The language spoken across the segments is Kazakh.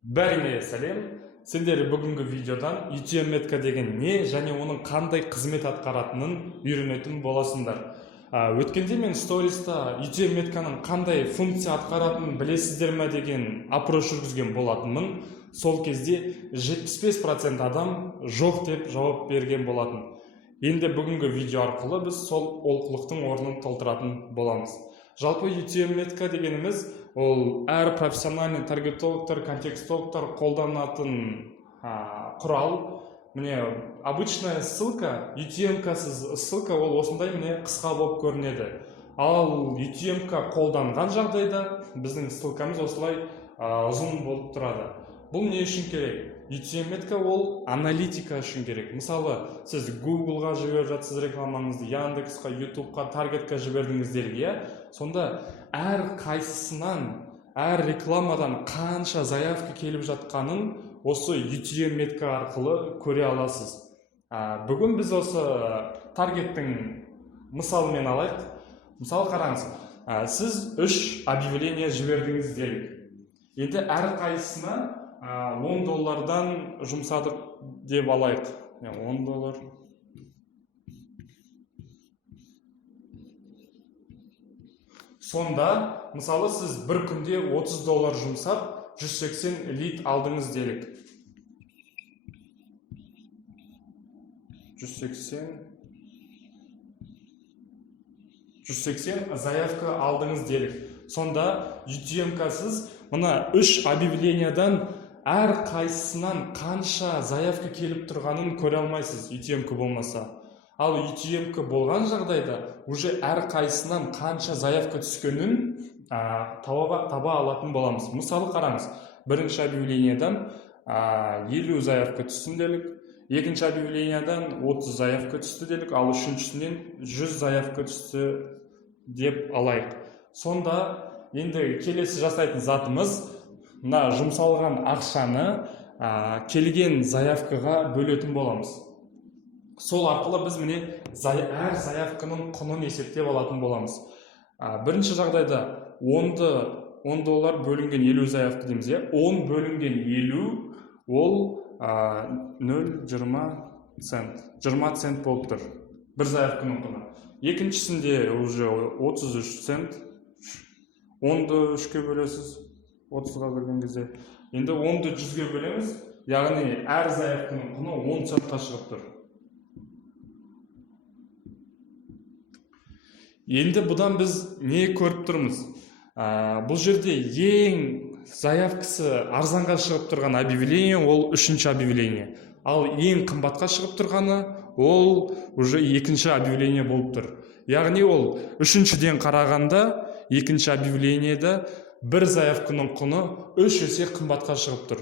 Бәріңе сәлем. Сендер бүгінгі видеодан UTM метка деген не және оның қандай қызмет атқаратынын үйренетін боласыңдар. Өткенде мен сториста UTM метканың қандай функция атқаратынын білесіздер ме деген опрос жүргізген болатынмын. Сол кезде 75% адам жоқ деп жауап берген болатын. Енді бүгінгі видео арқылы біз сол олқылықтың орнын толтыратын боламыз. Жалпы UTM метка дегеніміз ол әр профессиональный таргетологтар, контекстологтар қолданатын құрал. Міне обычная ссылка, UTM-касыз ссылка ол осындай міне қысқа болып көрінеді. Ал UTM-ка қолданған жағдайда біздің ссылкамыз осылай ұзын болып тұрады. Бұл не үшін керек? UTM метка ол аналитика үшін керек. Мысалы, сіз Google-ға жіберіп жатсыз рекламаңызды, Яндексқа, YouTube-қа, Target-қа жібердіңіздерге, сонда әр қайсысынан, әр рекламадан қанша заявка келіп жатқанын осы UTM метка арқылы көре аласыз. Бүгін біз осы Target-тің мысалымен алайық. Мысалы қараңыз, сіз 3 объявление жібердіңіз делік. Енді әр қайсысына $10 жұмсадық деп алайық. $10. Сонда, мысалы, сіз бір күнде $30 жұмсап, 180 лид алдыңыз делік. 180 заявка алдыңыз делік. Сонда, UTM-касыз мына 3 объявлениядан әр қайсысынан қанша заявка келіп тұрғанын көре алмайсыз, UTM-ка болмаса. Ал UTM-ка болған жағдайда уже әр қайсысынан қанша заявка түскенін таба алатын боламыз. Мысалы қараңыз, бірінші объявлениядан 50 заявка түссін делік, екінші объявлениядан 30 заявка түсті делік, ал үшіншісінен 100 заявка түсті деп алайық. Сонда енді келесі жасайтын затымыз мына жұмсалған ақшаны келген заявкаға бөлетін боламыз. Сол арқылы біз міне әр заявканың құнын есептеп алатын боламыз. Бірінші жағдайда $10 бөлінген 50 заявка дейміз. 10 бөлінген 50 ол 0,20 цент болып тұр. Бір заявканың құны. Екіншісінде уже 33 цент. 10-ды 3-ке бөлесіз. 30-ға бөлген кезде. Енді 10-ды 100-ге бөлеміз. Яғни әр заявканың құны 10 центқа шығып тұр. Енді бұдан біз не көріп тұрмыз? Бұл жерде ең заявкасы арзанға шығып тұрған объявление ол 3-ші объявление. Ал ең қымбатқа шығып тұрғаны ол уже 2-ші объявление болып тұр. Яғни ол 3-шіден қарағанда 2-ші объявлениеде бір заявканың құны 3 есе қымбатқа шығып тұр.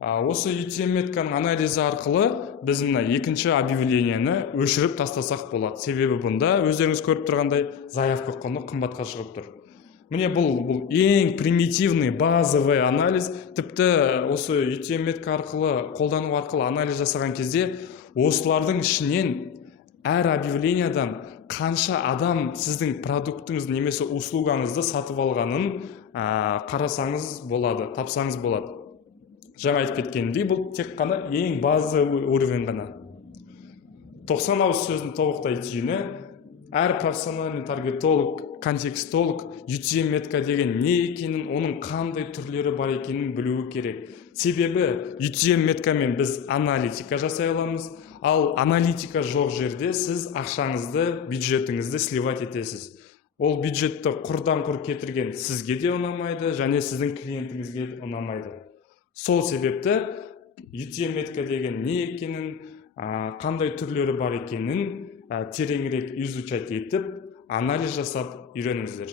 Осы UTM метканың анализі арқылы біз мына 2-ші объявлениені өшіріп тастасақ болады. Себебі бұнда өздеріңіз көріп тұрғандай заявка құны қымбатқа шығып тұр. Міне бұл ең примитивный, базовый анализ. Тіпті осы UTM метка арқылы, қолдану арқылы анализ жасаған кезде осылардың ішінен әр объявлениядан қанша адам сіздің продуктыңызды немесе услугаңызды сатып алғанын қарасаңыз болады, тапсаңыз болады. Жаңа айтып кеткендей, бұл тек қана ең базовый уровень ғана. 90 ауыз сөздің толықтай түйіні, әр профессиональный таргетолог, контекстолог UTM метка деген не екенін, оның қандай түрлері бар екенін білуі керек. Себебі UTM меткамен біз аналитика жасай аламыз, ал аналитика жоқ жерде сіз ақшаңызды, бюджетіңізді сливать етесіз. Ол бюджетті құрдан құр кетірген сізге де ұнамайды, және сіздің клиентіңізге де ұнамайды. Сол себепті UTM метка деген не екенін, қандай түрлері бар екенін тереңірек изучать етіп, анализ жасап үйреніңіздер.